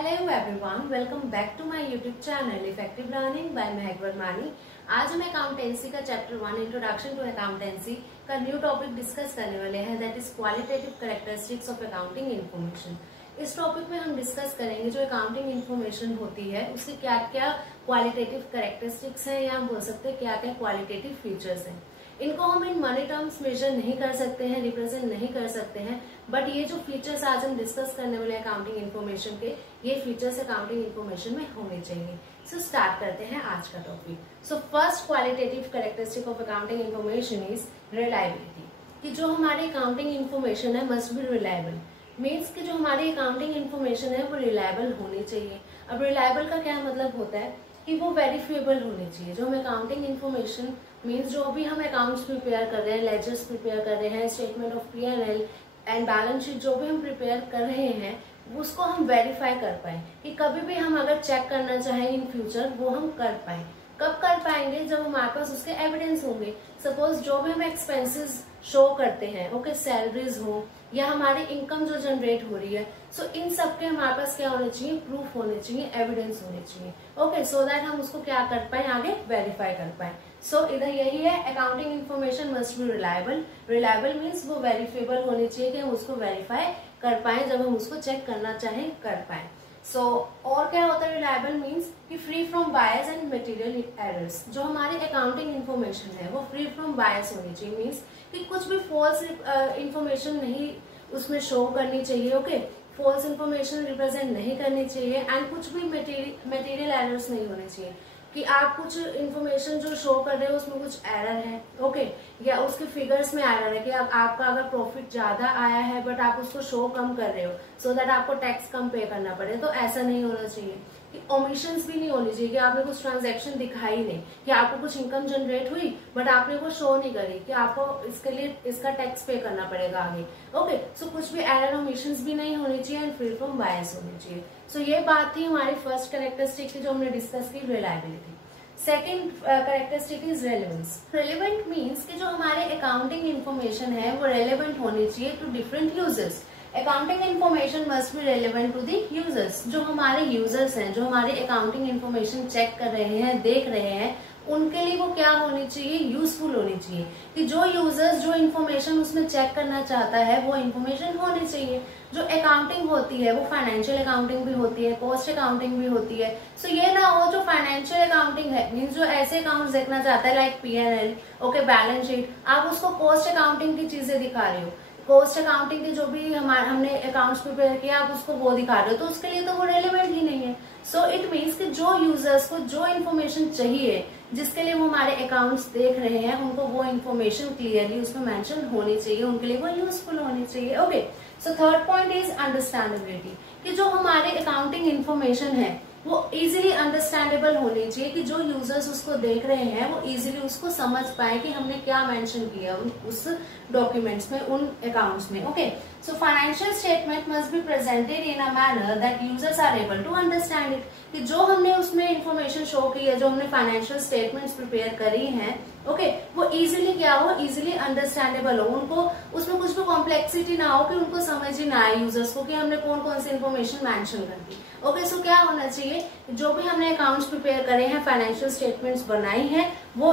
Hello everyone, welcome back to my YouTube channel effective learning by Mahak Varmani. आज हम accountancy का chapter 1 introduction to accountancy का new topic discuss करने वाले हैं, that is qualitative characteristics of accounting information. इस topic में हम डिस्कस करेंगे जो अकाउंटिंग इन्फॉर्मेशन होती है उसकी क्या क्या क्वालिटेटिव कैरेक्टरिस्टिक्स हैं, या हम बोल सकते हैं क्या क्या क्वालिटेटिव फीचर्स हैं। इनको हम इन मनी टर्म्स मेजर नहीं कर सकते हैं, रिप्रेजेंट नहीं कर सकते हैं, बट ये जो फीचर्स आज हम डिस्कस करने वाले अकाउंटिंग इन्फॉर्मेशन के, ये फीचर्स अकाउंटिंग इन्फॉर्मेशन में होने चाहिए। सो स्टार्ट करते हैं आज का topic. So first qualitative characteristic of accounting information is reliability, कि जो हमारी अकाउंटिंग इन्फॉर्मेशन है मस्ट बी रिलायबल। मीन्स कि जो हमारी अकाउंटिंग इन्फॉर्मेशन है वो रिलायबल होनी चाहिए। अब रिलायबल का क्या मतलब होता है कि वो वेरीफिएबल होनी चाहिए। जो हम अकाउंटिंग इन्फॉर्मेशन मीन्स जो भी हम अकाउंट्स प्रिपेयर कर रहे हैं, लेजर्स प्रिपेयर कर रहे हैं, statement of P&L and balance sheet जो भी हम प्रिपेयर कर रहे हैं उसको हम वेरीफाई कर पाए, कि कभी भी हम अगर चेक करना चाहें इन फ्यूचर वो हम कर पाए। कब कर पाएंगे? जब हमारे पास उसके एविडेंस होंगे। सपोज जो भी हम एक्सपेंसेस शो करते हैं, ओके, सैलरीज हो या हमारी इनकम जो जनरेट हो रही है, सो इन सब के हमारे पास क्या होने चाहिए? प्रूफ होने चाहिए, एविडेंस होने चाहिए, ओके, सो दैट हम उसको क्या कर पाए? आगे वेरीफाई कर पाए। सो इधर यही है, accounting information must B reliable. Reliable means वो वेरीफेबल होनी चाहिए कि हम उसको वेरीफाई कर पाए, जब हम उसको चेक करना चाहें कर पाए। सो और क्या होता है रिलायबल मीन्स कि free from bias and material errors. जो हमारी अकाउंटिंग इन्फॉर्मेशन है वो फ्री फ्रॉम बायस होनी चाहिए, मीन्स कि कुछ भी फॉल्स इन्फॉर्मेशन नहीं उसमें शो करनी चाहिए, ओके, फॉल्स इन्फॉर्मेशन रिप्रेजेंट नहीं करनी चाहिए, एंड कुछ भी मटेरियल एरर्स नहीं होने चाहिए, कि आप कुछ इन्फॉर्मेशन जो शो कर रहे हो उसमें कुछ एरर है, ओके, या उसके फिगर्स में एरर है कि आपका अगर प्रॉफिट ज्यादा आया है बट आप उसको शो कम कर रहे हो सो दैट आपको टैक्स कम पे करना पड़े, तो ऐसा नहीं होना चाहिए। कि ओमिशंस भी नहीं होनी चाहिए, कि आपने कुछ ट्रांजैक्शन दिखाई नहीं, कि आपको कुछ इनकम जनरेट हुई बट आपने वो शो नहीं करी कि आपको इसके लिए इसका टैक्स पे करना पड़ेगा आगे, ओके। सो कुछ भी एरर ओमिशंस भी नहीं होनी चाहिए एंड फ्री फ्रॉम बायस होनी चाहिए। सो ये बात थी हमारी फर्स्ट कैरेक्टरिस्टिक की जो हमने डिस्कस की, reliability. Second characteristic is relevance. Relevant means कि जो हमारे अकाउंटिंग इन्फॉर्मेशन है वो रेलेवेंट होनी चाहिए to different users. Accounting information must be relevant to the users. जो हमारे यूजर्स हैं, जो हमारी अकाउंटिंग इन्फॉर्मेशन चेक कर रहे हैं, देख रहे हैं, उनके लिए वो क्या होनी चाहिए? यूजफुल होनी चाहिए। कि जो यूजर्स जो इन्फॉर्मेशन उसमें चेक करना चाहता है वो इन्फॉर्मेशन होनी चाहिए। जो अकाउंटिंग होती है वो फाइनेंशियल अकाउंटिंग भी होती है, कॉस्ट अकाउंटिंग भी होती है। सो ये ना हो जो फाइनेंशियल अकाउंटिंग है मीन्स जो ऐसे अकाउंट्स देखना चाहता है like P&L, okay, balance sheet, आप उसको कॉस्ट अकाउंटिंग की चीजें दिखा रहे हो, कॉस्ट अकाउंटिंग के जो भी हमने अकाउंट्स प्रिपेयर किया आप उसको वो दिखा रहे हो, तो उसके लिए तो वो रेलेवेंट ही नहीं है। सो इट मीन्स कि जो यूजर्स को जो इन्फॉर्मेशन चाहिए, जिसके लिए वो हमारे अकाउंट्स देख रहे हैं, उनको वो इन्फॉर्मेशन क्लियरली उसमें मेंशन होनी चाहिए, उनके लिए वो यूजफुल होनी चाहिए, okay. So third point is understandability, कि जो हमारे अकाउंटिंग इन्फॉर्मेशन है वो इजीली अंडरस्टैंडेबल होनी चाहिए, कि जो यूजर्स उसको देख रहे हैं वो इजीली उसको समझ पाए कि हमने क्या मेंशन किया उस डॉक्यूमेंट्स में, उन अकाउंट्स में, okay. So financial statement must be presented in a manner that users are able to understand it, कि जो हमने उसमें इंफॉर्मेशन शो की है, जो हमने फाइनेंशियल स्टेटमेंट्स प्रिपेयर करी हैं, ओके, वो इजीली क्या हो? इजीली अंडरस्टैंडेबल हो, उनको उसमें कुछ भी कॉम्प्लेक्सिटी ना हो, कि उनको समझ ही ना आए यूजर्स को कि हमने कौन कौन सी इन्फॉर्मेशन मेंशन कर दी, ओके। सो क्या होना चाहिए? जो भी हमने अकाउंट्स प्रिपेयर करे हैं, फाइनेंशियल स्टेटमेंट्स बनाई हैं, वो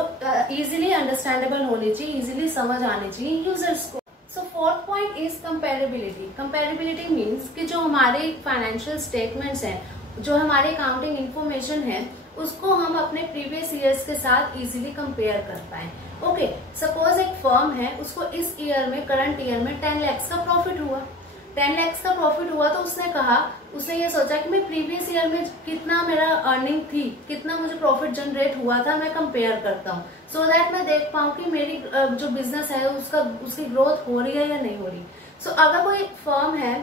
इजीली अंडरस्टैंडेबल होनी चाहिए, इजीली समझ आनी चाहिए यूजर्स को। So fourth point is comparability. Comparability means कि जो हमारे फाइनेंशियल स्टेटमेंट्स हैं, जो हमारे अकाउंटिंग इन्फॉर्मेशन है, उसको हम अपने प्रीवियस ईयर्स के साथ इजीली कंपेयर कर पाए, ओके। सपोज एक फर्म है, उसको इस ईयर में, करंट ईयर में 10 लाख का प्रॉफिट हुआ, 10 लाख का प्रॉफिट हुआ, तो उसने ये सोचा कि मैं प्रीवियस ईयर में कितना मेरा अर्निंग थी, कितना मुझे प्रॉफिट जनरेट हुआ था, मैं कंपेयर करता हूँ, सो दैट मैं देख पाऊँ कि मेरी जो बिजनेस है उसकी ग्रोथ हो रही है या नहीं हो रही। सो अगर कोई फर्म है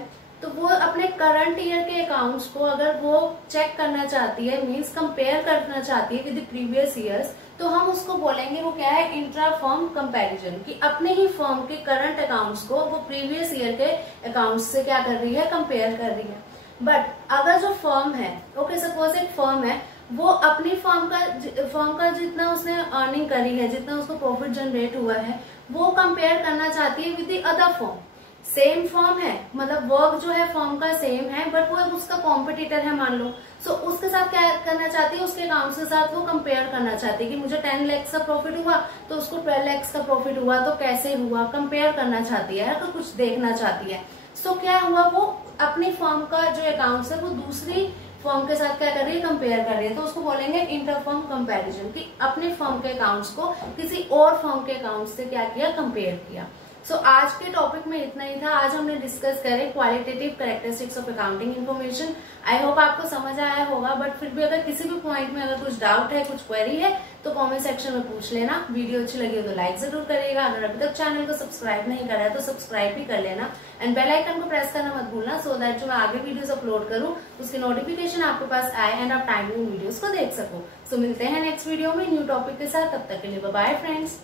तो वो अपने करंट ईयर के अकाउंट्स को अगर वो चेक करना चाहती है, मींस कंपेयर करना चाहती है विद द प्रीवियस ईयर्स, तो हम उसको बोलेंगे वो क्या है? इंट्रा फर्म कंपैरिजन, कि अपने ही फर्म के करंट अकाउंट्स को वो प्रीवियस ईयर के अकाउंट्स से क्या कर रही है? कंपेयर कर रही है। बट अगर जो फर्म है, ओके, सपोज एक फर्म है, वो अपनी फर्म का जितना उसने अर्निंग करी है, जितना उसको प्रॉफिट जनरेट हुआ है, वो कंपेयर करना चाहती है with the other firm, same firm है, मतलब वर्क जो है फर्म का सेम है, बट वो उसका कॉम्पिटिटर है मान लो, सो उसके साथ क्या करना चाहती है, उसके अकाउंट्स के साथ वो कंपेयर करना चाहती है कि मुझे 10 लाख का प्रॉफिट हुआ तो उसको 12 लाख का प्रॉफिट हुआ, तो कैसे हुआ कंपेयर करना चाहती है, तो कुछ देखना चाहती है। सो क्या हुआ, वो अपनी फर्म का जो अकाउंट्स है वो दूसरी फर्म के साथ क्या कर रही है, कंपेयर कर रही है, तो उसको बोलेंगे इंटर फर्म कंपेरिजन, कि अपने फर्म के अकाउंट्स को किसी और फर्म के अकाउंट्स से क्या किया, कंपेयर किया। सो आज के टॉपिक में इतना ही था। आज हमने डिस्कस करें qualitative characteristics of accounting information. I hope आपको समझ आया होगा, बट फिर भी अगर किसी भी पॉइंट में अगर कुछ डाउट है, कुछ क्वेरी है, तो कमेंट सेक्शन में पूछ लेना। वीडियो अच्छी लगी हो तो लाइक जरूर करिएगा, अगर अभी तक चैनल को सब्सक्राइब नहीं करा है तो सब्सक्राइब भी कर लेना, एंड बेल आइकन को प्रेस करना मत भूलना, सो दैट जो मैं आगे वीडियोस अपलोड करूँ उसकी नोटिफिकेशन आपके पास आए एंड आप टाइमिंग वीडियोस को देख सको। सो मिलते हैं नेक्स्ट वीडियो में न्यू टॉपिक के साथ, तब तक के लिए बाय बाय फ्रेंड्स।